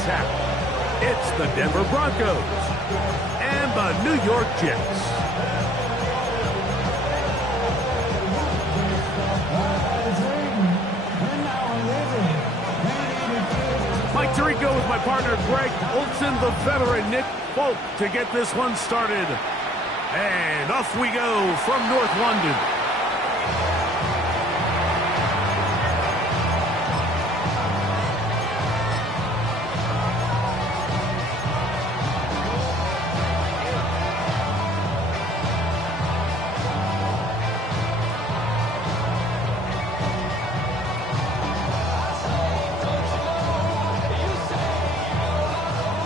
tap. It's the Denver Broncos and the New York Jets. Mike Tirico with my partner Greg Olson, the veteran Nick Folk to get this one started. And off we go from North London.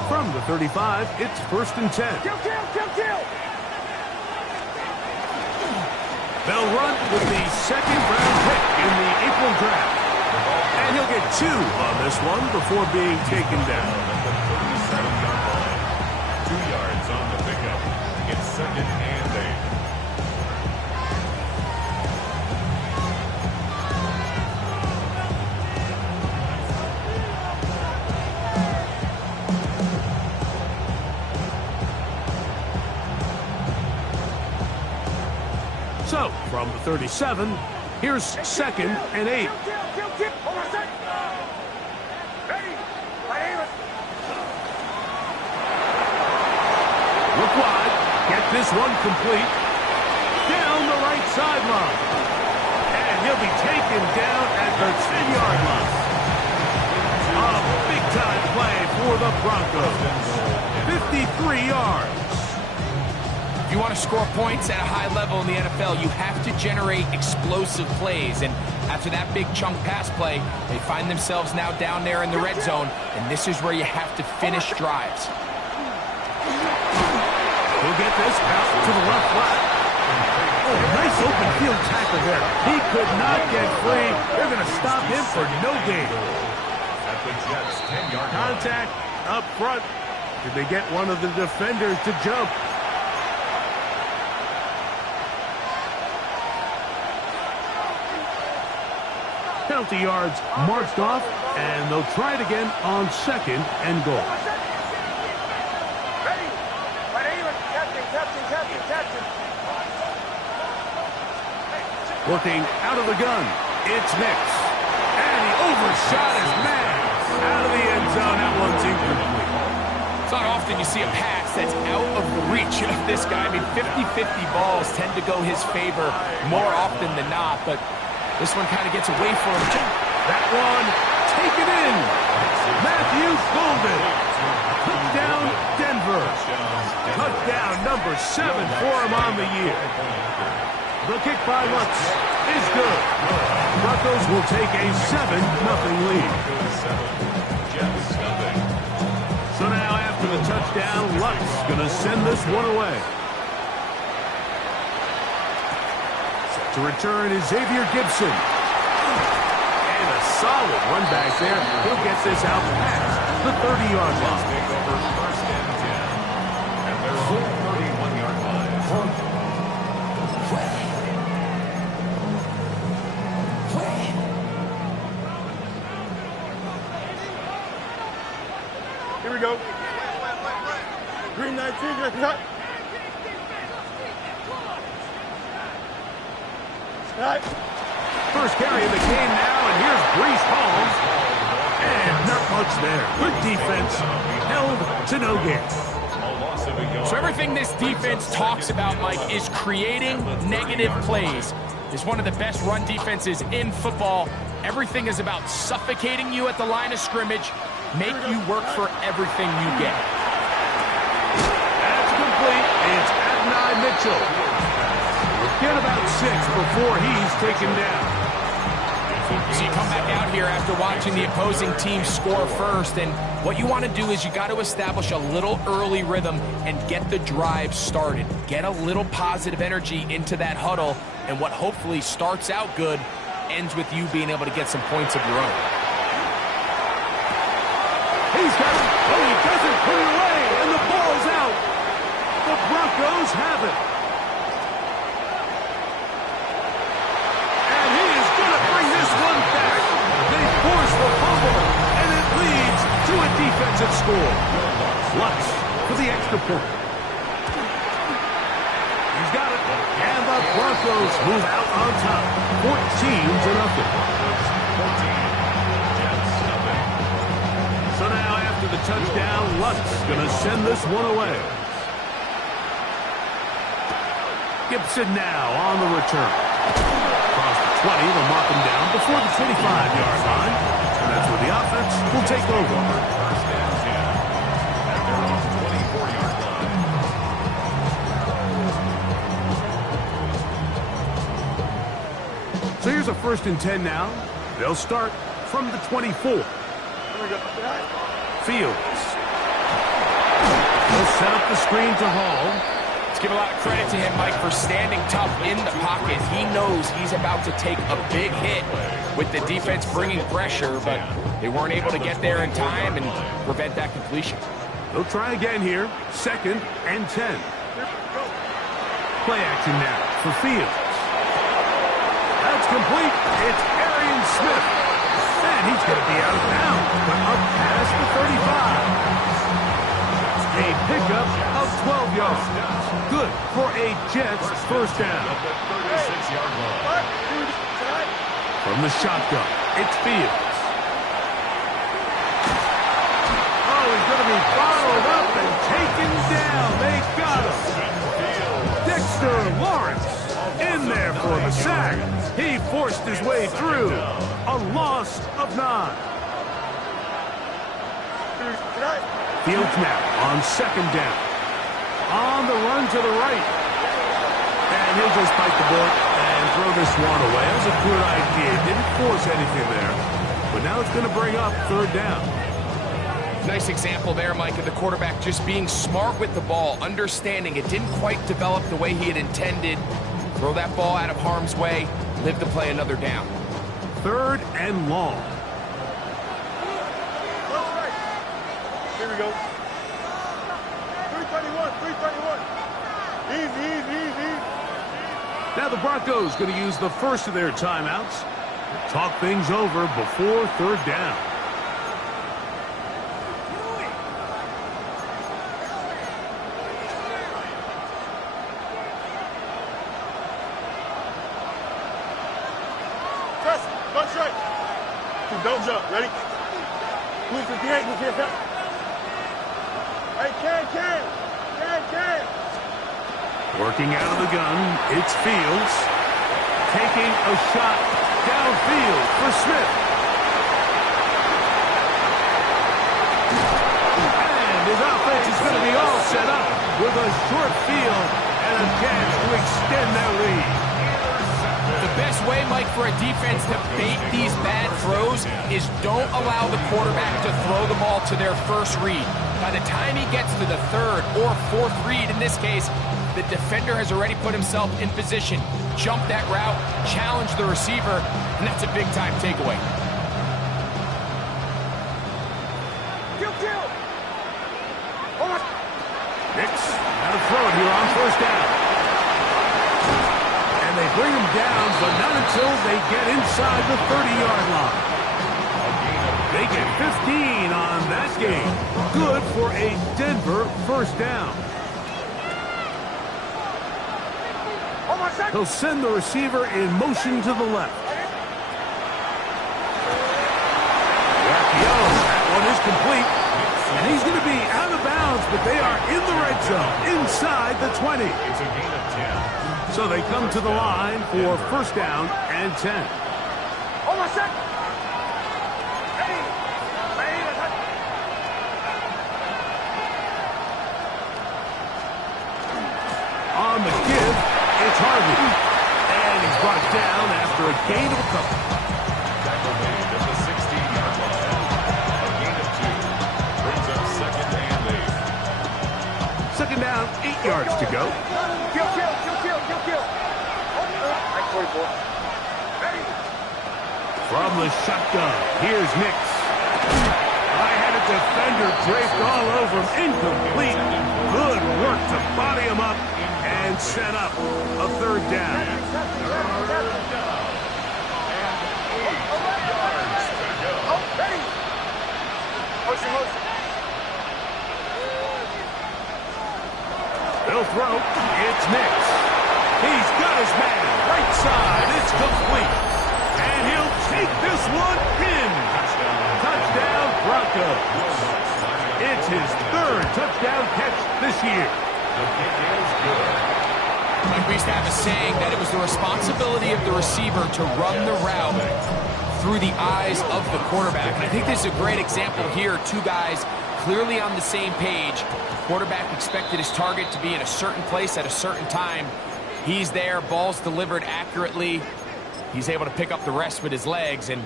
From the 35, it's 1st and 10. Kill. They'll run with the 2nd-round pick in the April draft. And he'll get 2 on this one before being taken down. 2 yards on the pickup. It's 2nd and 8. So, from the 37, here's 2nd and 8. Look wide. Get this one complete. Down the right sideline. And he'll be taken down at the 10-yard line. A big-time play for the Broncos. 53 yards. If you want to score points at a high level in the NFL, you have to generate explosive plays. And after that big chunk pass play, they find themselves now down there in the red zone. And this is where you have to finish drives. He'll get this out to the left flat. Oh, nice open field tackle there. He could not get free. They're going to stop him for no gain. At the Jets' 10-yard line. Contact up front. Did they get one of the defenders to jump? Penalty yards marked off, and they'll try it again on 2nd and goal. Working out of the gun, it's Nix. And he overshot his man. Out of the end zone, that one's incomplete. It's not often you see a pass that's out of the reach of this guy. I mean, 50-50 balls tend to go his favor more often than not, but this one kind of gets away from him. That one taken in. Matthew Golden. Touchdown, Denver. Touchdown number 7 for him on the year. The kick by Lutz is good. Broncos will take a 7-0 lead. So now after the touchdown, Lutz going to send this one away. To return is Xavier Gibson. And a solid run back there. He'll get this out past the 30-yard line. Take over 1st and 10. At their own 31-yard line. Here we go. Green 19, cut. First carry of the game now, and here's Breece Hall. And not much there. Good defense. Held to no gain. So everything this defense talks about, Mike, is creating negative plays. It's one of the best run defenses in football. Everything is about suffocating you at the line of scrimmage, make you work for everything you get. That's complete. It's Adonai Mitchell. Get about 6 before he's taken down. So you come back out here after watching the opposing team score first, and what you want to do is you got to establish a little early rhythm and get the drive started. Get a little positive energy into that huddle, and what hopefully starts out good ends with you being able to get some points of your own. He's got it. Oh, he doesn't put it away, and the ball's out. The Broncos have it. And he is going to bring this one back. They force the fumble, and it leads to a defense defensive score. Lutz for the extra point. He's got it. And the Broncos move out on top. 14-0. So now after the touchdown, Lutz going to send this one away. Gibson now on the return. Across the 20, they'll mark him down before the 25-yard line. And that's where the offense will take over. First and 10. And they're on the 24-yard line. So here's a 1st and 10 now. They'll start from the 24. Fields. He'll set up the screen to Hall. Let's give a lot of credit to him, Mike, for standing tough in the pocket. He knows he's about to take a big hit with the defense bringing pressure, but they weren't able to get there in time and prevent that completion. They'll try again here. 2nd and 10. Play action now for Fields. That's complete. It's Arian Smith. And he's going to be out of bounds, but up past the 35. A pickup of 12 yards. Good for a Jets first down. From the shotgun, it's Fields. Oh, he's going to be bottled up and taken down. They got him. Dexter Lawrence in there for the sack. He forced his way through. A loss of 9. Fields now on 2nd down. On the run to the right. And he'll just bite the bullet and throw this one away. That was a good idea. Didn't force anything there. But now it's going to bring up 3rd down. Nice example there, Mike, of the quarterback just being smart with the ball, understanding it didn't quite develop the way he had intended. Throw that ball out of harm's way, live to play another down. 3rd and long. Here we go. 331, 331. Easy. Now the Broncos going to use the first of their timeouts to talk things over before 3rd down. Press, don't strike. Don't jump, ready? Who's the D8? Hey, can. Working out of the gun, it's Fields. Taking a shot downfield for Smith. And his offense is going to be all set up with a short field and a chance to extend their lead. The best way, Mike, for a defense to bait these bad throws is don't allow the quarterback to throw the ball to their first read. By the time he gets to the 3rd or 4th read, in this case, the defender has already put himself in position, jump that route, challenge the receiver, and that's a big-time takeaway. Nix, now to throw it here on 1st down. And they bring him down, but not until they get inside the 30-yard line. They get 15 on that game. Good for a Denver first down. He'll send the receiver in motion to the left. That one is complete. And he's going to be out of bounds, but they are in the red zone, inside the 20. It's a gain of 10. So they come to the line for 1st down and 10. On the give, it's Harvey. And he's brought down after a gain of a couple. Tackle made at the 16-yard line. A gain of 2. Brings up 2nd and 8. 2nd down, 8 yards to go. Kill. From the shotgun, here's Nix. I had a defender draped all over him. Incomplete. Good work to body him up and set up a 3rd down. Motion. They'll throw. It's Nix. He's got his man. Right side. It's complete. And he'll take this one in. Touchdown, Broncos. It's his third touchdown catch this year. Like we used to have a saying that it was the responsibility of the receiver to run the route through the eyes of the quarterback. And I think this is a great example here. Two guys clearly on the same page. The quarterback expected his target to be in a certain place at a certain time. He's there, ball's delivered accurately. He's able to pick up the rest with his legs, and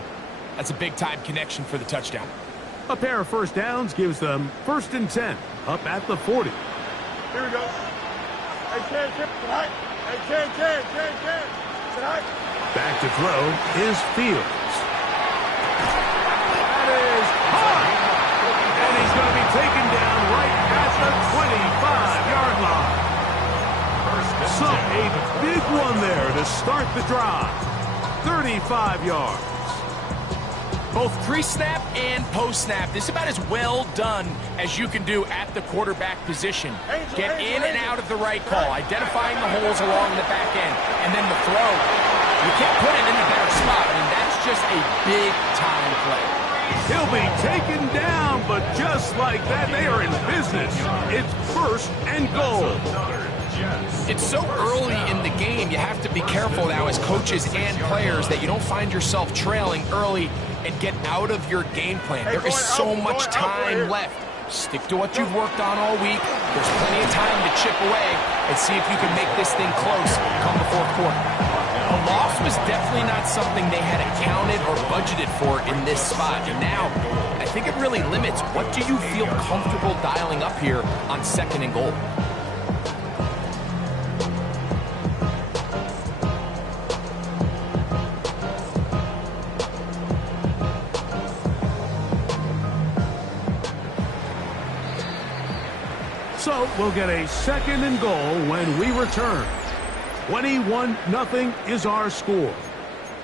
that's a big-time connection for the touchdown. A pair of first downs gives them 1st and 10, up at the 40. Here we go. Hey, Ken, tonight. Hey, Ken. Tonight. Back to throw is Fields. That is high. And he's going to be taken down right at the 25-yard line. So a big one there to start the drive. 35 yards. Both pre-snap and post-snap, this is about as well done as you can do at the quarterback position. Get in and out of the right call, identifying the holes along the back end, and then the throw. You can't put it in a better spot. I mean, that's just a big-time play. He'll be taken down, but just like that, they are in business. It's 1st and goal. It's so early in the game, you have to be careful now as coaches and players that you don't find yourself trailing early and get out of your game plan. There is so much time left. Stick to what you've worked on all week. There's plenty of time to chip away and see if you can make this thing close come the 4th quarter. A loss was definitely not something they had accounted or budgeted for in this spot. And now, I think it really limits what do you feel comfortable dialing up here on 2nd and goal. So we'll get a 2nd and goal when we return. 21-0 is our score.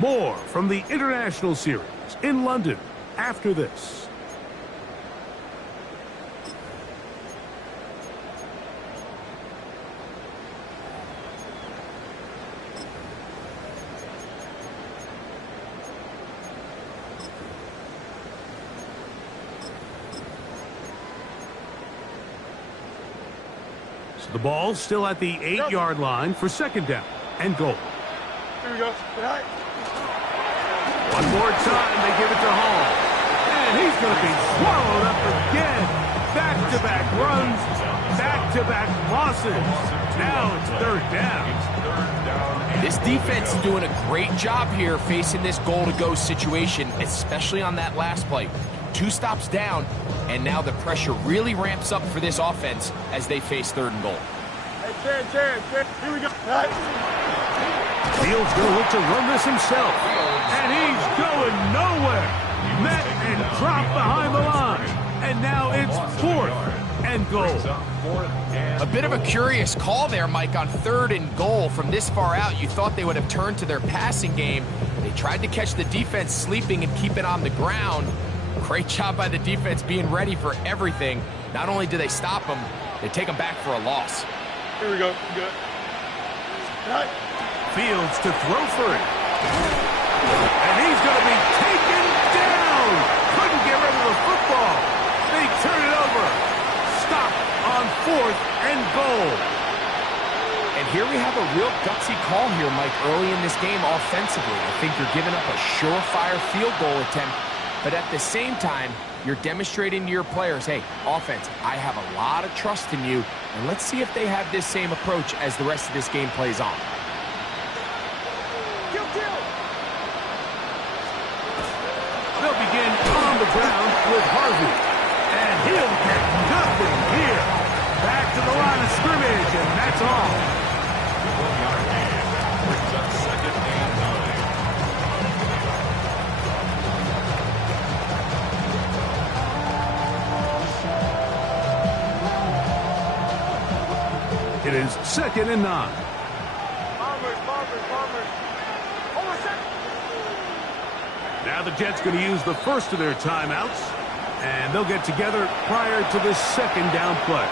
More from the International Series in London after this. The ball still at the 8-yard line for 2nd down and goal. Here we go. Tonight. One more time, they give it to Hall. And he's going to be swallowed up again. Back-to-back runs, back-to-back losses. Now it's 3rd down. This defense is doing a great job here facing this goal-to-go situation, especially on that last play. 2 stops down, and now the pressure really ramps up for this offense as they face 3rd and goal. Hey, Ken. Here we go. Tonight. Fields going to look to run this himself. And he's going nowhere. Met and dropped behind the line. And now it's 4th and goal. A bit of a curious call there, Mike, on 3rd and goal. From this far out, you thought they would have turned to their passing game. They tried to catch the defense sleeping and keep it on the ground. Great job by the defense being ready for everything. Not only do they stop them, they take them back for a loss. Here we go. Good. Tonight. Fields to throw for it. And he's going to be taken down. Couldn't get rid of the football. They turn it over. Stop on 4th and goal. And here we have a real gutsy call here, Mike, early in this game offensively. I think you're giving up a surefire field goal attempt. But at the same time, you're demonstrating to your players, hey, offense, I have a lot of trust in you, and let's see if they have this same approach as the rest of this game plays on. They'll begin on the ground with Harvey. And he'll get nothing here. Back to the line of scrimmage, and that's all. Brings up 2nd and 9. It is 2nd and 9. Now the Jets going to use the first of their timeouts, and they'll get together prior to this 2nd down play.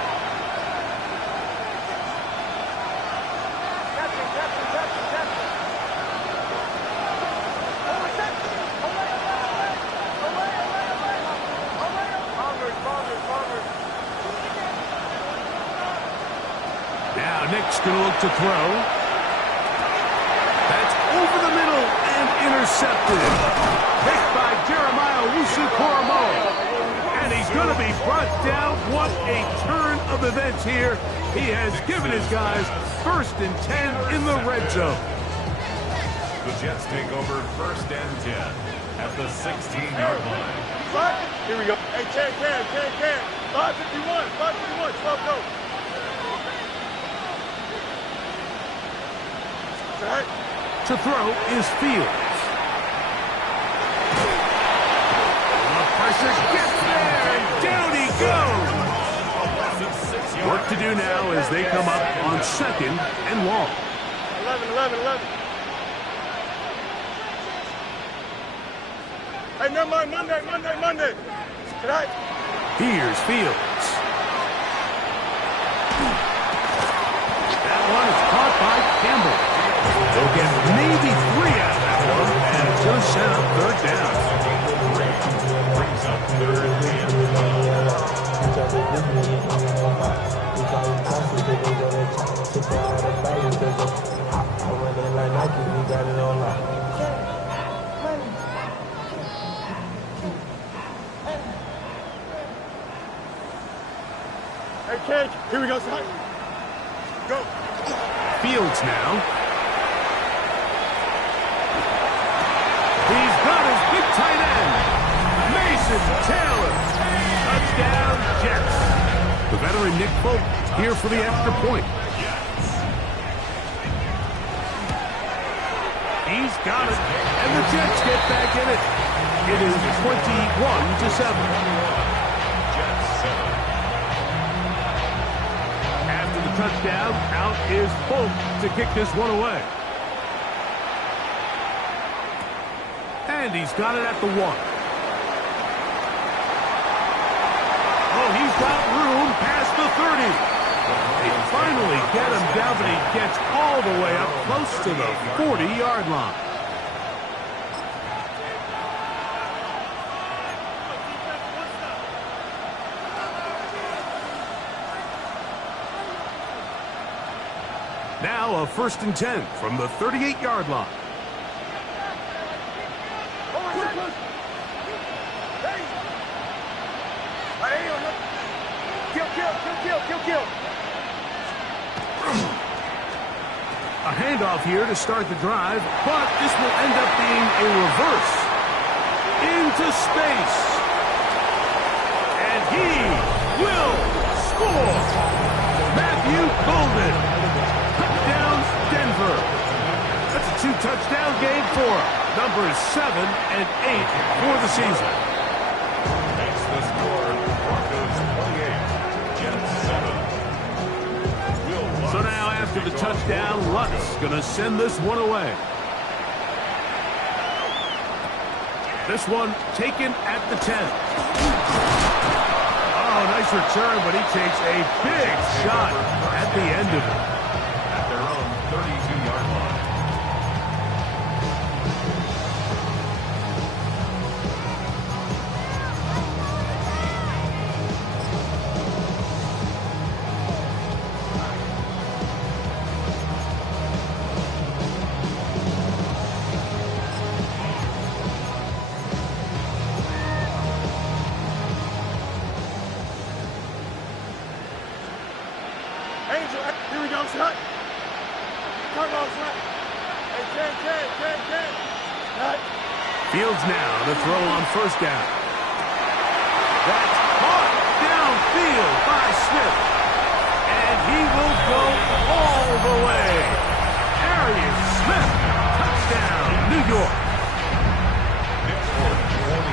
Now Nick's going to look to throw. That's over the middle and intercepted. Picked by Jeremiah Owusu-Koramoah. And he's going to be brought down. What a turn of events here. He has given his guys 1st and 10 in the red zone. The Jets take over 1st and 10 at the 16-yard line. Here we go. Hey, Cam. 551, 12 go. To throw is Fields. The pressure gets there, and down he goes. Work to do now as they come up on 2nd and long. 11. Hey, never mind, Monday. Tonight. Here's Fields. That one is caught by Campbell. They'll get maybe 3 out of that one, and it's going to set up 3rd down. Brings up 3rd and 12. Hey, Cam, here we go, son. Go. Fields now. He's got his big tight end, Mason Taylor. Touchdown, Jets. The veteran Nick Folk here for the extra point. He's got it, and the Jets get back in it. It is 21-7. Jets 7. After the touchdown, out is Folk to kick this one away. And he's got it at the 1. Oh, he's got room past the 30. They finally get him down, but he gets all the way up close to the 40-yard line. Now a 1st and 10 from the 38-yard line. Kill. A handoff here to start the drive, but this will end up being a reverse. Into space. And he will score. Matthew Golden. Touchdown, Denver. That's a 2-touchdown game for him. Numbers 7 and 8 for the season. Makes the score Broncos 28, Jets 7. So now after the touchdown, Lutz going to send this one away. This one taken at the 10. Oh, nice return, but he takes a big shot at the end of it. At their own 32-yard line. Angel, here we go, son. Come on, son. Hey, Cam. Fields now to throw on 1st down. That's caught downfield by Smith. And he will go all the way. Arian Smith, touchdown, New York.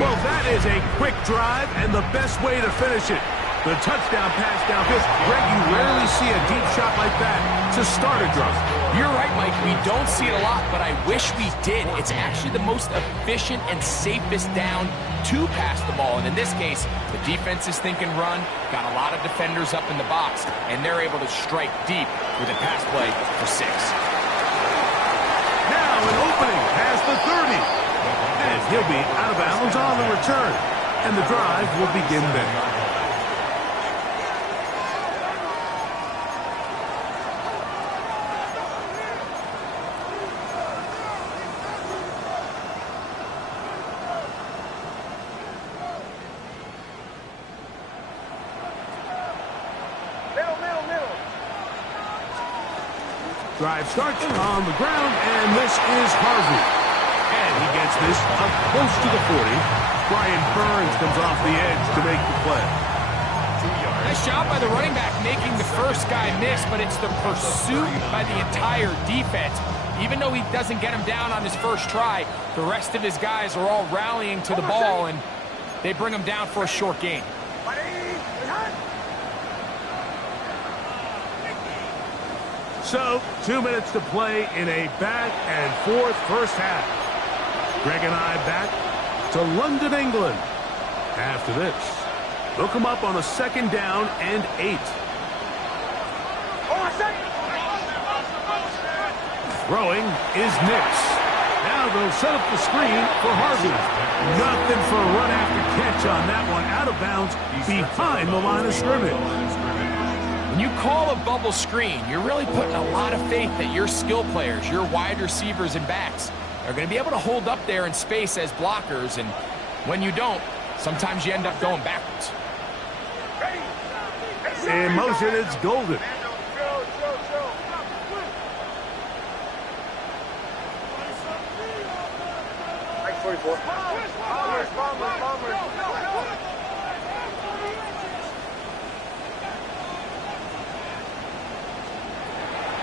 Well, that is a quick drive and the best way to finish it. The touchdown pass downfield. Greg, you rarely see a deep shot like that to start a drive. You're right, Mike. We don't see it a lot, but I wish we did. It's actually the most efficient and safest down to pass the ball. And in this case, the defense is thinking run, got a lot of defenders up in the box, and they're able to strike deep with a pass play for 6. Now an opening past the 30. And he'll be out of bounds on the return. And the drive will begin there. Drive starts on the ground, and this is Harvey. And he gets this up close to the 40. Brian Burns comes off the edge to make the play. Nice job by the running back making the first guy miss, but it's the pursuit by the entire defense. Even though he doesn't get him down on his first try, the rest of his guys are all rallying to the ball, and they bring him down for a short gain. So, 2 minutes to play in a back-and-forth first half. Greg and I back to London, England. After this, they'll come up on a 2nd down and 8. Throwing is Nix. Now they'll set up the screen for Harvey. Nothing for a run after catch on that one. Out of bounds behind the line of scrimmage. When you call a bubble screen, you're really putting a lot of faith that your skill players, your wide receivers and backs, are going to be able to hold up there in space as blockers. And when you don't, sometimes you end up going backwards. In motion, it's Golden.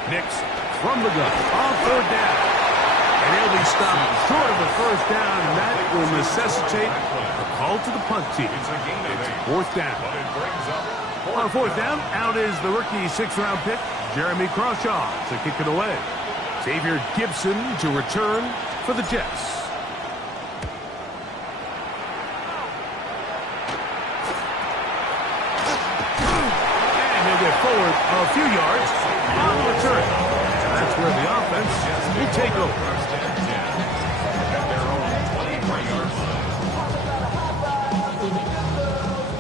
Nix from the gun on 3rd down. And he'll be stopped short of the 1st down, and that will necessitate a call to the punt team. It's 4th down. On 4th down, out is the rookie 6th-round pick, Jeremy Crawshaw, to kick it away. Xavier Gibson to return for the Jets. And he'll get forward a few yards on the return. And that's where the offense will take over.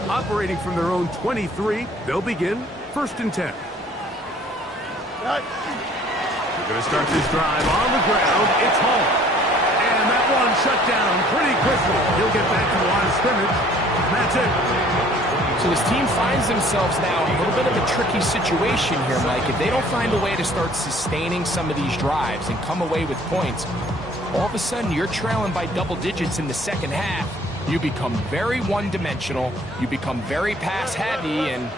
Operating from their own 23, they'll begin 1st and 10. They're going to start this drive on the ground. It's Hall. And that one shut down pretty quickly. He'll get back to the line of scrimmage. And that's it. So this team finds themselves now in a little bit of a tricky situation here, Mike. If they don't find a way to start sustaining some of these drives and come away with points, all of a sudden you're trailing by double digits in the 2nd half. You become very one-dimensional, you become very pass-heavy, and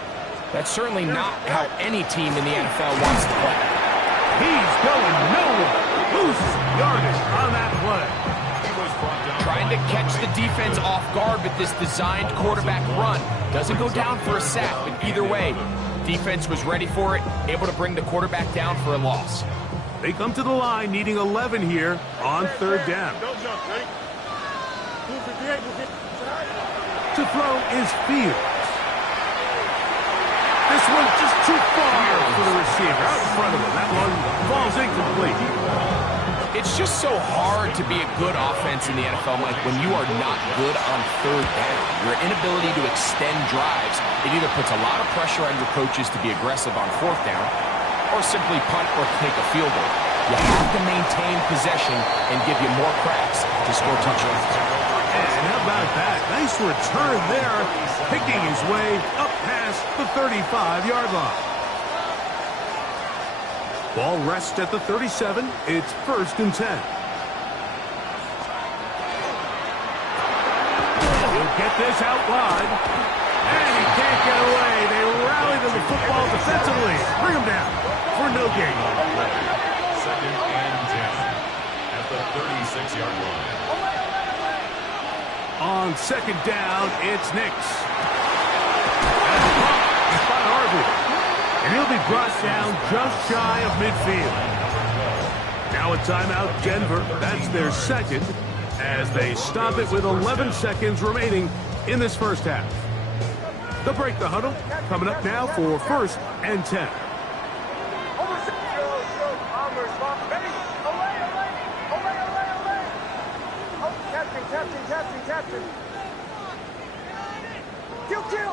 that's certainly not how any team in the NFL wants to play. He's going nowhere. Loses yardage on that play. Trying to catch the defense off guard with this designed quarterback run. Doesn't go down for a sack, but either way, defense was ready for it, able to bring the quarterback down for a loss. They come to the line needing 11 here on 3rd down. To throw is Fields. This one just too far for the receiver. Out in front of him. That one falls incomplete. It's just so hard to be a good offense in the NFL, Mike, when you are not good on 3rd down. Your inability to extend drives, it either puts a lot of pressure on your coaches to be aggressive on 4th down or simply punt or take a field goal. You have to maintain possession and give you more cracks to score touchdowns. And how about that? Nice return there, picking his way up past the 35-yard line. Ball rests at the 37. It's 1st and 10. He'll get this out wide. And he can't get away. They rally to the football defensively. Bring him down for no gain. 2nd and 10 at the 36-yard line. On 2nd down, it's Nix. And by Harvey. And he'll be brought down just shy of midfield. Now a timeout, Denver. That's their 2nd as they stop it with 11 seconds remaining in this first half. They'll break the huddle. Coming up now for 1st and 10. Captain. Kill. Kill.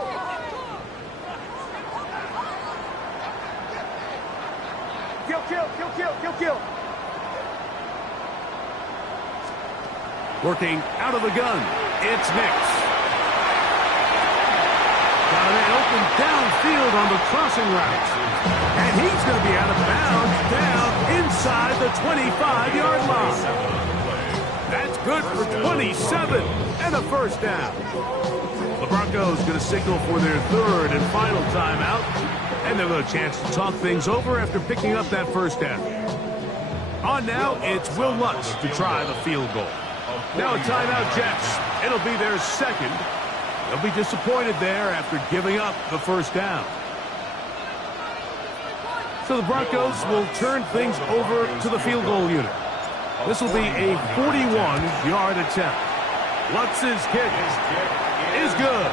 Working out of the gun. It's Nix. Got man open downfield on the crossing route. And he's going to be out of bounds down inside the 25-yard line. That's good for 27 and a first down. The Broncos going to signal for their third and final timeout. And they'll have a chance to talk things over after picking up that first down. On now, it's Will Lutz to try the field goal. Now a timeout, Jets. It'll be their second. They'll be disappointed there after giving up the first down. So the Broncos will turn things over to the field goal unit. This will be a 41-yard attempt. Lutz's kick is good.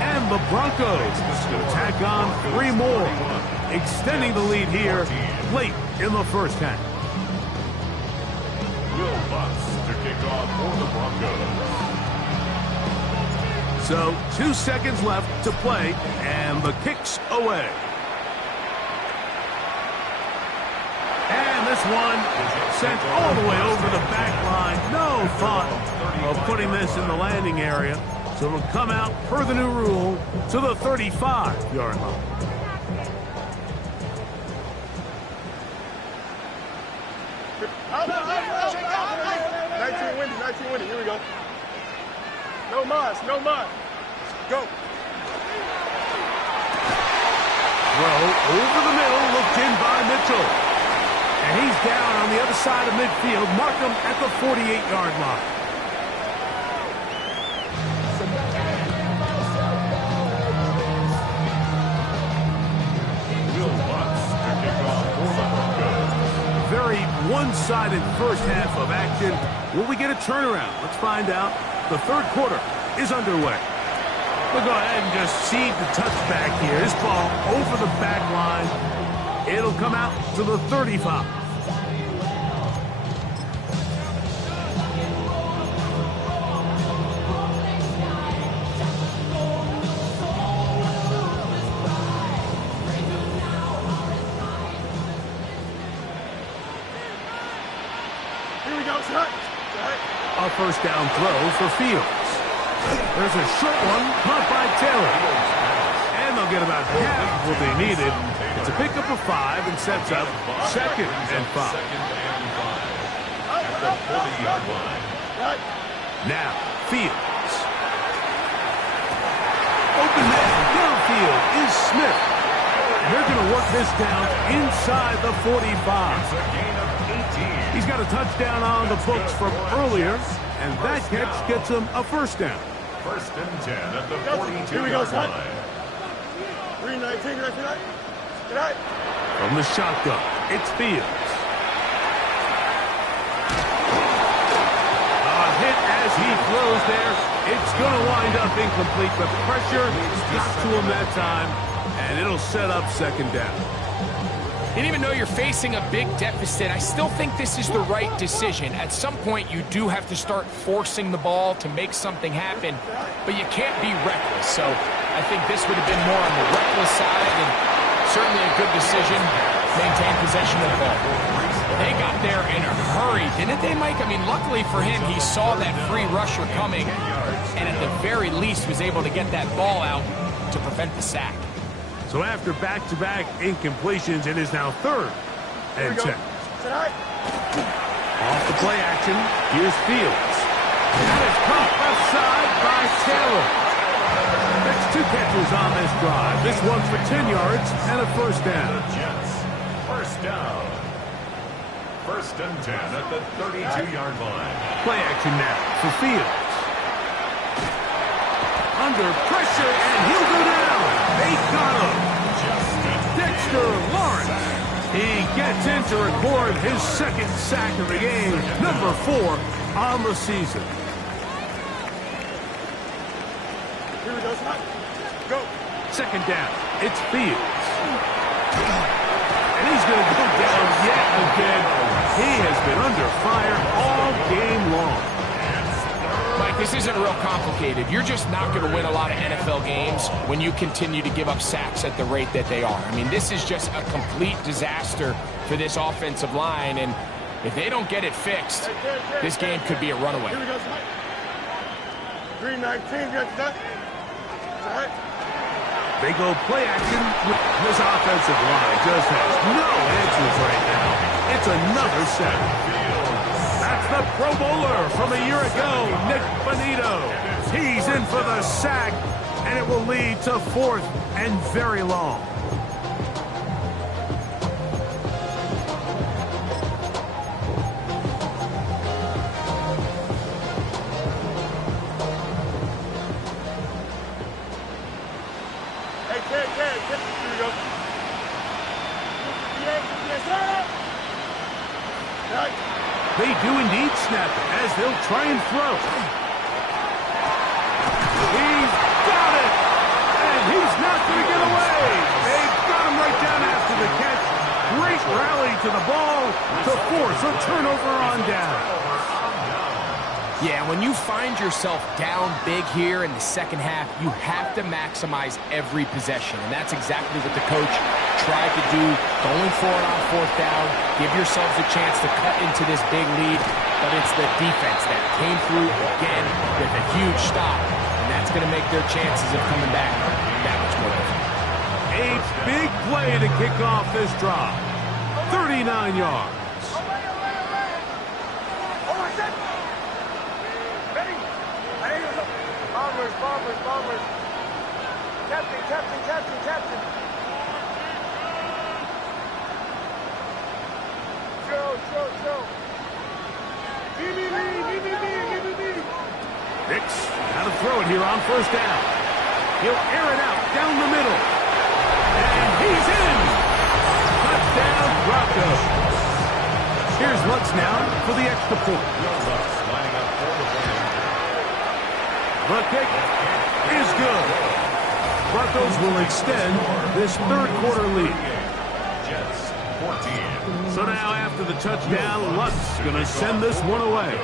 And the Broncos will tack on 3 more, extending the lead here late in the first half. Will Lutz to kick off for the Broncos. So 2 seconds left to play, and the kick's away. And this one sent all the way over the back line. No thought of putting this in the landing area. So it'll come out, per the new rule, to the 35-yard line. Out. 19 windy. Here we go. No mas. Go. Throw over the middle, looked in by Mitchell. And he's down on the other side of midfield. Mark him at the 48-yard line. Will Lutz to kick off for the Broncos. Very one-sided first half of action. Will we get a turnaround? Let's find out. The third quarter is underway. We'll go ahead and just cede the touchback here. This ball over the back line. It'll come out to the 35. Here we go, son. A first down throw for Fields. There's a short one caught by Taylor. And they'll get about half what they needed. It's a pickup of 5 and sets up second and 5. At the 40-yard line. Now, Fields. Open man downfield is Smith. They're going to work this down inside the 45. It's a gain of 18. He's got a touchdown on the books from earlier, and that catch gets him a first down. First and 10 at the Here we go, 42-yard son. line. 319, tonight. From the shotgun, it's Fields. A hit as he throws there. It's going to wind up incomplete, but pressure got to him that time, and it'll set up second down. And even though you're facing a big deficit, I still think this is the right decision. At some point, you do have to start forcing the ball to make something happen, but you can't be reckless. So I think this would have been more on the reckless side, and certainly a good decision. Maintain possession of the ball. They got there in a hurry, didn't they, Mike? I mean, luckily for him, he saw that free rusher coming, and at the very least was able to get that ball out to prevent the sack. So after back-to-back incompletions, it is now third and 10. Off the play action, here's Fields. That is caught left side by Taylor. That's 2 catches on this drive. This one for 10 yards and a first down. The Jets, first down. First and 10 at the 32-yard line. Play action now for Fields. Under pressure, and he'll go down. They got him. Dexter Lawrence. He gets in to record his second sack of the game, number 4 on the season. Here we go, son. Go. Second down, it's Fields. And he's going to go down yet again. He has been under fire all game long. Mike, this isn't real complicated. You're just not going to win a lot of NFL games when you continue to give up sacks at the rate that they are. I mean, this is just a complete disaster for this offensive line, and if they don't get it fixed, this game could be a runaway. Here we go, son. 319, get that. They go play action. This offensive line just has no answers right now. It's another sack. That's the Pro Bowler from a year ago, Nick Bonito. He's in for the sack, and it will lead to 4th and very long. They do indeed snap it as they'll try and throw. He's got it! And he's not going to get away! They got him right down after the catch. Great rally to the ball to force a turnover on down. Yeah, when you find yourself down big here in the second half, you have to maximize every possession. And that's exactly what the coach tried to do, going for it on 4th down. Give yourselves a chance to cut into this big lead. But it's the defense that came through again with a huge stop. And that's going to make their chances of coming back that much more difficult. A big play to kick off this drive. 39 yards. Bombers. Captain. Joe. Give me. Hicks got to throw it here on 1st down. He'll air it out down the middle. And he's in. Touchdown, Broncos. Here's Lutz now for the extra point. Lining up for the win. The kick is good. Broncos will extend this 3rd quarter lead. Jets 14. So now after the touchdown, Lutz going to send this one away.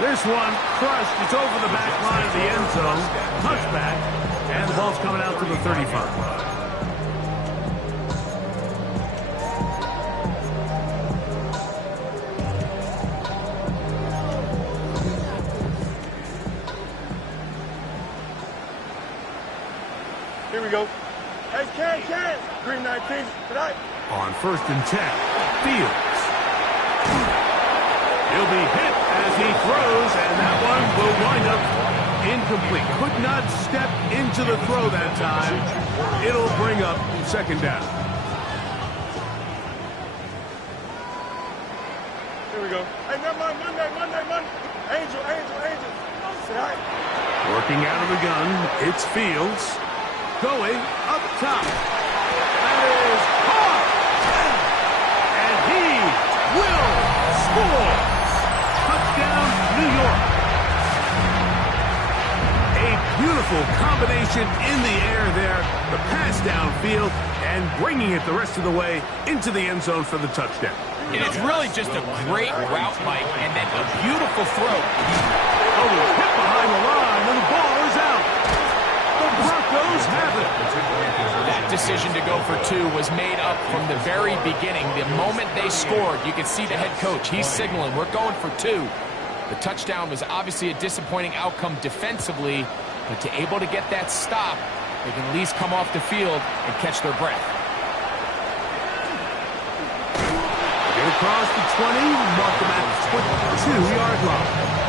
This one crushed. It's over the back line of the end zone. Touchback. And the ball's coming out to the 35. Here we go. Hey, can. Green 19 tonight. On 1st and 10, Fields. He'll be hit as he throws, and that one will wind up incomplete. Could not step into the throw that time. It'll bring up 2nd down. Here we go. Hey, never mind. Monday. Angel. Tonight. Working out of the gun, it's Fields. Going up top. That is caught. And he will score. Touchdown, New York. A beautiful combination in the air there. The pass downfield and bringing it the rest of the way into the end zone for the touchdown. And it's really just a great route, Mike, and then a beautiful throw. Oh, he's hit behind the line, and the ball is out. The Broncos have it. That decision to go for 2 was made up from the very beginning. The moment they scored, you could see the head coach. He's signaling, we're going for 2. The touchdown was obviously a disappointing outcome defensively, but to able to get that stop, they can at least come off the field and catch their breath. Get across the 20, mark them at the 2-yard line.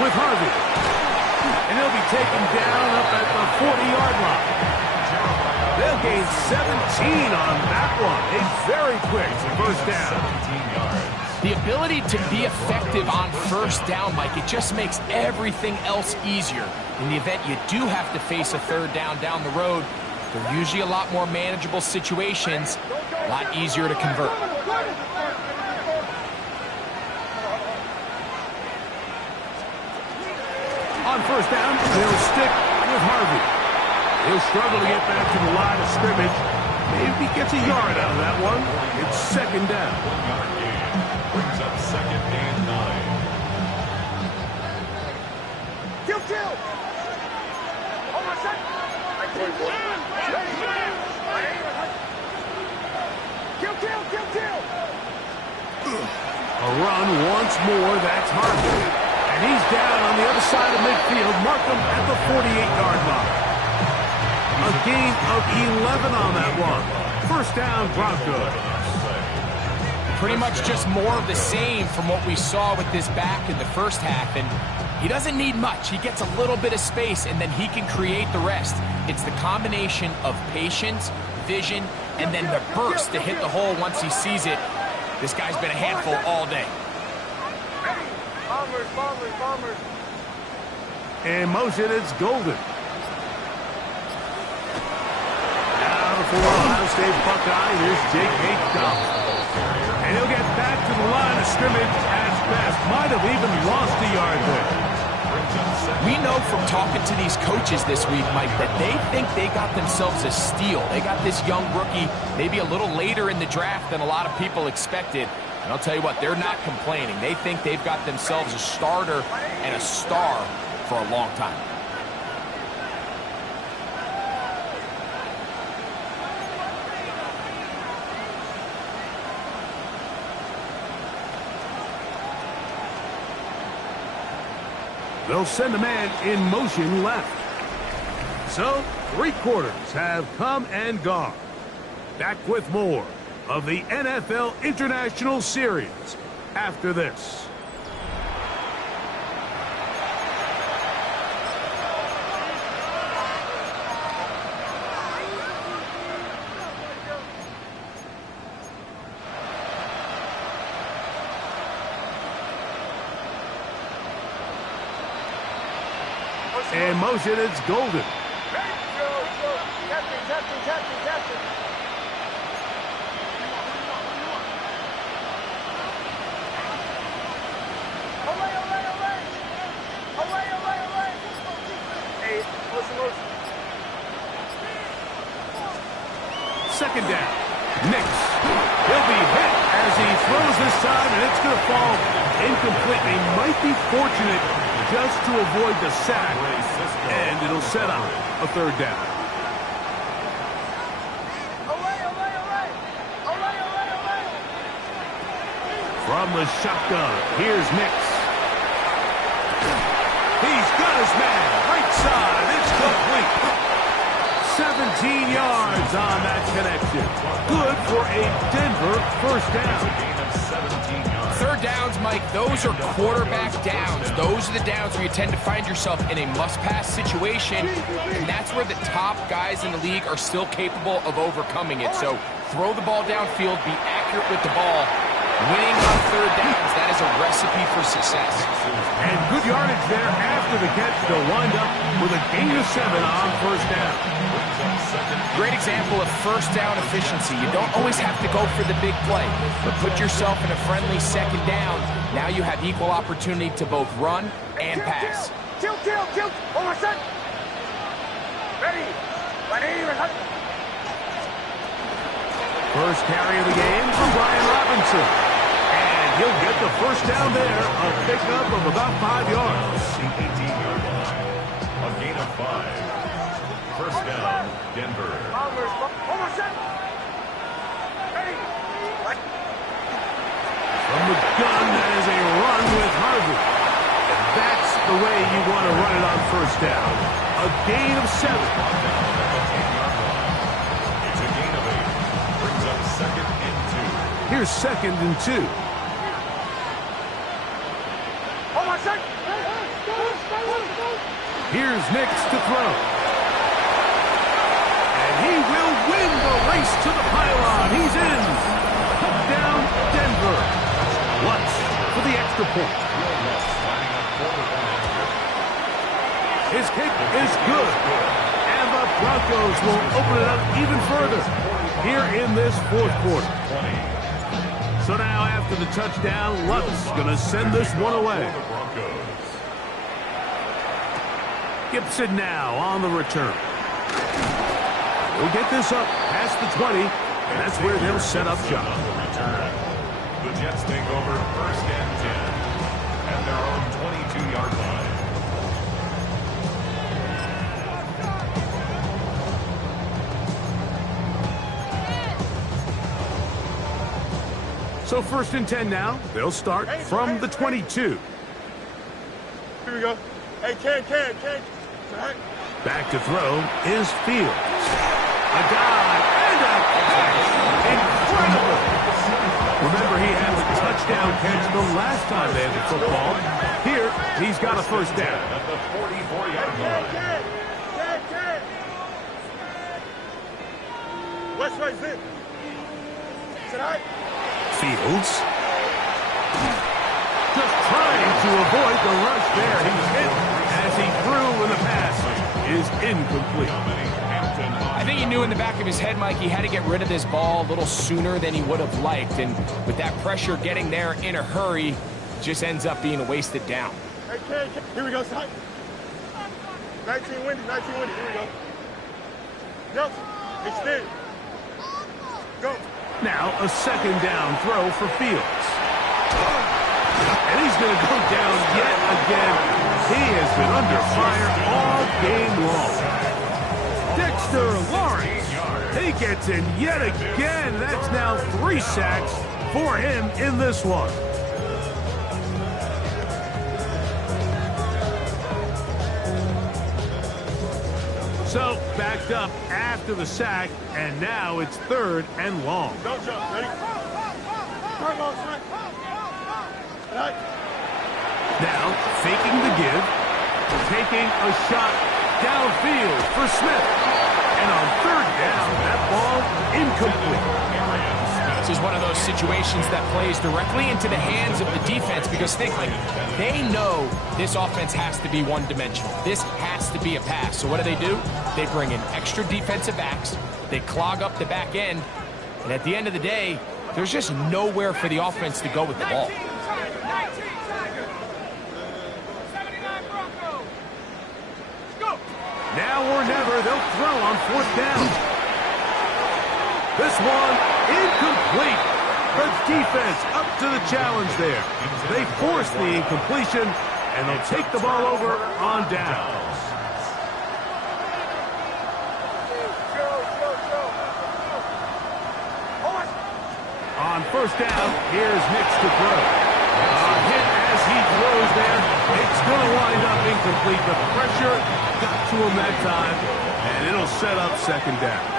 With Harvey. And he'll be taken down up at the 40-yard line. They'll gain 17 on that one. A very quick 1st down. The ability to be effective on 1st down, Mike, it just makes everything else easier. In the event you do have to face a 3rd down the road, they're usually a lot more manageable situations, a lot easier to convert. On 1st down, they'll stick with Harvey. He'll struggle to get back to the line of scrimmage. Maybe gets a yard out of that one. It's second down. 1 yard gain. Brings up second and 9. Kill, kill. Hold on a second. Kill, kill, kill, kill. A run once more. That's Harvey. And he's down on the other side of midfield. Mark him at the 48-yard line. A gain of 11 on that one. First down, Broncos. Pretty much just more of the same from what we saw with this back in the first half. And he doesn't need much. He gets a little bit of space, and then he can create the rest. It's the combination of patience, vision, and then the burst to hit the hole once he sees it. This guy's been a handful all day. Bombers, bombers, bombers. In motion, it's Golden. Now for Ohio State Buckeye, here's Jake Hayes-Dobbs. And he'll get back to the line of scrimmage as best. Might have even lost a yard there. We know from talking to these coaches this week, Mike, that they think they got themselves a steal. They got this young rookie maybe a little later in the draft than a lot of people expected. And I'll tell you what, they're not complaining. They think they've got themselves a starter and a star for a long time. They'll send a man in motion left. So, 3 quarters have come and gone. Back with more of the NFL International Series after this. In motion, it's Golden. Ready, go, go. Captain. Away. Hey, listen. Second down. Nix. He'll be hit as he throws this time, and it's going to fall incomplete. They might be fortunate just to avoid the sack, and it'll set up a third down. From the shotgun, here's Nix. He's got his man, right side, it's complete. 17 yards on that connection. Good for a Denver first down. Third downs, Mike, those are quarterback downs. Those are the downs where you tend to find yourself in a must-pass situation, and that's where the top guys in the league are still capable of overcoming it. So throw the ball downfield, be accurate with the ball. Winning on third downs, that is a recipe for success. And good yardage there after the catch to wind up with a gain of 7 on first down. Great example of first down efficiency. You don't always have to go for the big play, but put yourself in a friendly second down. Now you have equal opportunity to both run and pass. Kill. Hold on a second. Ready. First carry of the game from Brian Robinson. And he'll get the first down there, a pickup of about 5 yards. 18-yard line. A gain of 5. First down, Denver. Hold on a second. Ready. From the gun, that is a run with Harvey. And that's the way you want to run it on first down. A gain of 7. It's a gain of 8. Brings up second and 2. Here's second and 2. Hold on a second. Here's Nix to throw. And he will win the race to the pylon. He's in. Touchdown, Denver. Lutz for the extra point. His kick is good. And the Broncos will open it up even further here in this fourth quarter. So now after the touchdown, Lutz going to send this one away. Gibson now on the return. He'll get this up past the 20, and that's where they'll set up shop. The Jets take over 1st and 10 at their own 22-yard line. So 1st and 10 now. They'll start from the 22. Here we go. Hey, Ken. Back to throw is Fields. A dive and a catch. Incredible. Remember, he had the touchdown catch the last time they had the football. Here, he's got a 1st down. At the 44-yard line. Ken. West right in. Tonight. Fields. Just trying to avoid the rush there. He's hit as he threw, and the pass is incomplete. I think he knew in the back of his head, Mike, he had to get rid of this ball a little sooner than he would have liked. And with that pressure getting there in a hurry, just ends up being a wasted down. Hey, Ken. Here we go, son. 19 windy. Here we go. Nelson, extend. Go. Now a 2nd down throw for Fields. And he's going to go down yet again. He has been under fire all game long. Dexter Lawrence, he gets in yet again. That's now 3 sacks for him in this one. So, backed up after the sack, and now it's 3rd and long. Don't jump. Ready? Turn on, son. Right. Now, faking the give, taking a shot downfield for Smith. And on 3rd down, that ball incomplete. This is one of those situations that plays directly into the hands of the defense because think, like, they know this offense has to be one-dimensional. This has to be a pass. So what do? They bring in extra defensive backs. They clog up the back end. And at the end of the day, there's just nowhere for the offense to go with the ball. Now or never, they'll throw on 4th down. This one incomplete. The defense up to the challenge there. They force the incompletion, and they'll take the ball over on downs. On 1st down, here's Nix to throw. A hit as he throws there. It's going to wind up incomplete. The pressure got to him that time, and it'll set up 2nd down.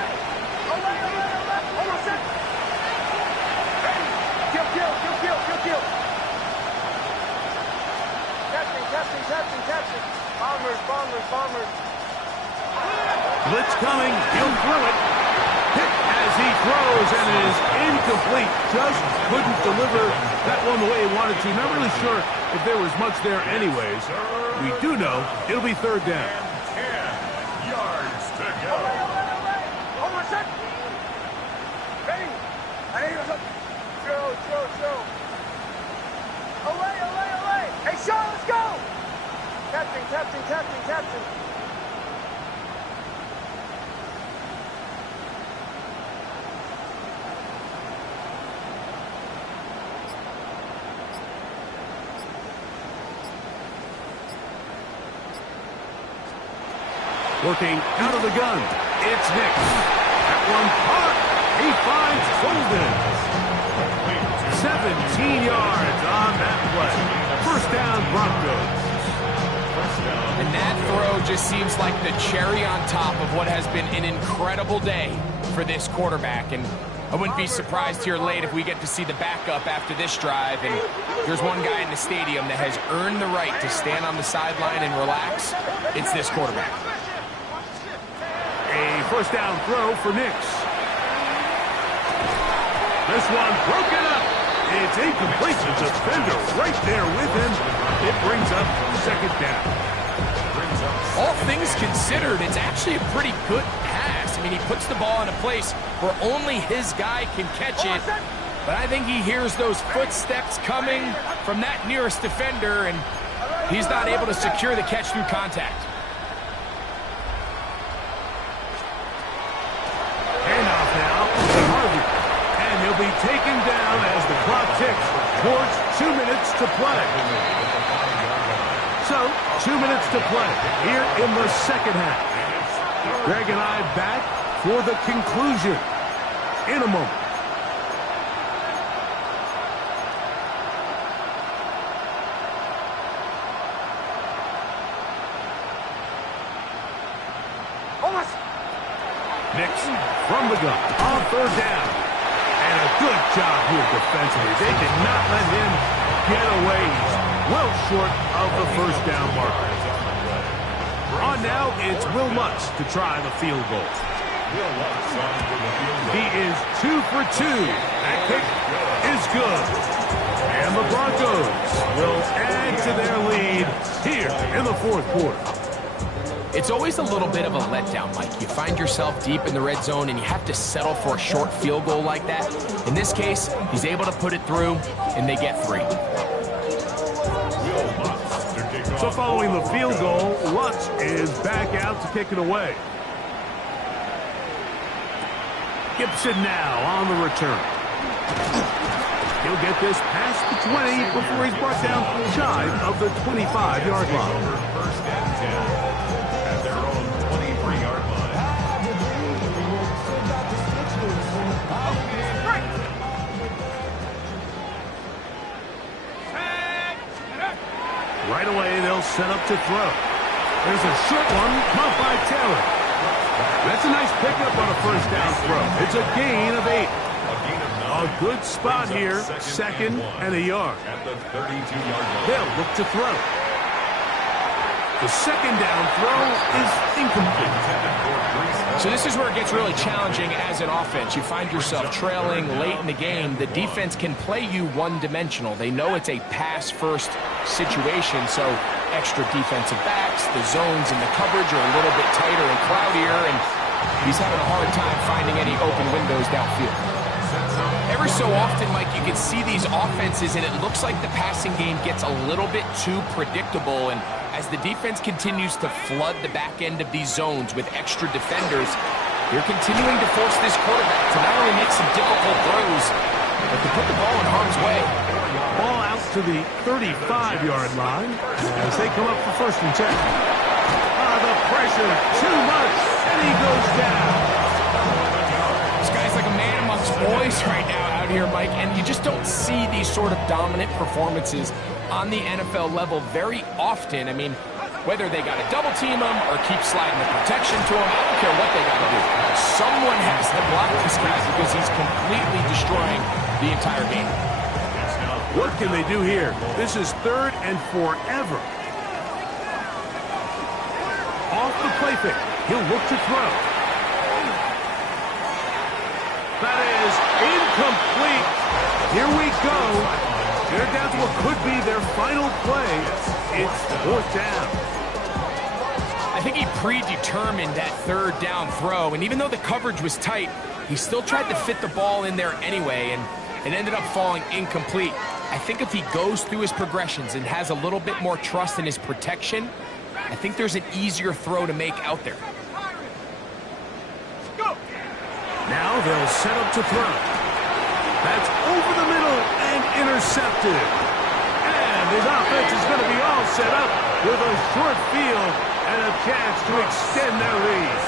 Captain. Bombers. Blitz coming. He'll throw it. Hit as he throws, and it is incomplete. Just couldn't deliver that one the way he wanted to. Not really sure if there was much there anyways. We do know it'll be 3rd down. 10 yards to go. Hold on a second. Ready? I need to look. Show. Away. Hey, Sean, let's go. Captain. Working out of the gun. It's Nix. That one caught. He finds Golden. 17 yards on that play. 1st down, Broncos. And that throw just seems like the cherry on top of what has been an incredible day for this quarterback. And I wouldn't be surprised here late if we get to see the backup after this drive. And there's one guy in the stadium that has earned the right to stand on the sideline and relax. It's this quarterback. A 1st down throw for Nix. This one broken up. It's incomplete. The defender right there with him. It brings up 2nd down. All things considered, it's actually a pretty good pass. I mean, he puts the ball in a place where only his guy can catch it. But I think he hears those footsteps coming from that nearest defender, and he's not able to secure the catch through contact. towards 2 minutes to play. So, 2 minutes to play here in the second half. Greg and I back for the conclusion in a moment. Nix from the gun on third down. And a good job here defensively. They did not let him get away. He's well short of the first down marker. On now, it's Will Lutz to try the field goal. He is 2 for 2. That kick is good. And the Broncos will add to their lead here in the fourth quarter. It's always a little bit of a letdown, Mike. You find yourself deep in the red zone and you have to settle for a short field goal like that. In this case, he's able to put it through, and they get 3. So following the field goal, Lutz is back out to kick it away. Gibson now on the return. He'll get this past the 20 before he's brought down shy of the 25-yard line. First and 10 at their own 23-yard line. Right away, they'll set up to throw. There's a short one, caught by Taylor. That's a nice pickup on a first down throw. It's a gain of 8. A good spot here, second and a yard. At the 32-yard line. They'll look to throw. The second down throw is incomplete. So this is where it gets really challenging as an offense. You find yourself trailing late in the game. The defense can play you one-dimensional. They know it's a pass-first situation, so extra defensive backs, the zones and the coverage are a little bit tighter and cloudier, and he's having a hard time finding any open windows downfield. Every so often, Mike, you can see these offenses, and it looks like the passing game gets a little bit too predictable, and as the defense continues to flood the back end of these zones with extra defenders, they're continuing to force this quarterback to not only make some difficult throws, but to put the ball in harm's way. Ball out to the 35-yard line as they come up for first and 10. The pressure, too much, and he goes down. This guy's like a man amongst boys right now out here, Mike, and you just don't see these sort of dominant performances on the NFL level very often. I mean, whether they got to double team him or keep sliding the protection to him, I don't care what they got to do. Someone has to block this guy because he's completely destroying the entire game. What can they do here? This is third and forever. Off the play fake. He'll look to throw. That is incomplete. Here we go. They're down to what could be their final play. It's fourth down. I think he predetermined that third down throw, and even though the coverage was tight, he still tried to fit the ball in there anyway, and it ended up falling incomplete. I think if he goes through his progressions and has a little bit more trust in his protection, I think there's an easier throw to make out there. Now they'll set up to throw. That's over the middle and intercepted. And his offense is going to be all set up with a short field and a chance to extend their lead.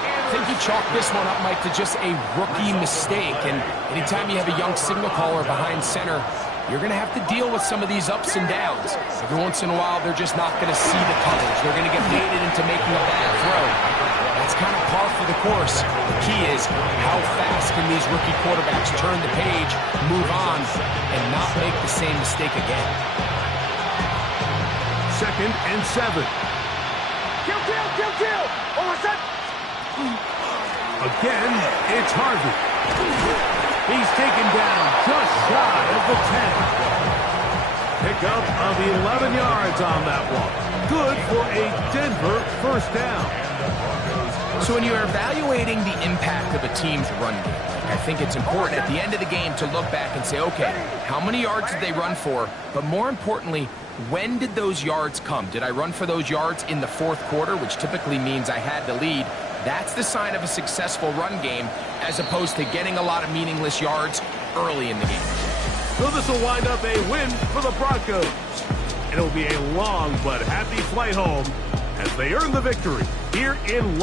I think you chalk this one up, Mike, to just a rookie mistake. And anytime you have a young signal caller behind center, you're going to have to deal with some of these ups and downs. Every once in a while, they're just not going to see the coverage. They're going to get baited into making a bad throw. That's kind of par for the course. The key is how fast can these rookie quarterbacks turn the page, move on, and not make the same mistake again. Second and 7. Kill! Almost set! Again, it's Harvey. He's taken down just shy of the 10. Pickup of 11 yards on that one. Good for a Denver first down. So when you're evaluating the impact of a team's run game, I think it's important at the end of the game to look back and say, okay, how many yards did they run for? But more importantly, when did those yards come? Did I run for those yards in the fourth quarter, which typically means I had the lead? That's the sign of a successful run game, as opposed to getting a lot of meaningless yards early in the game. So this will wind up a win for the Broncos. It'll be a long but happy flight home as they earn the victory here in London.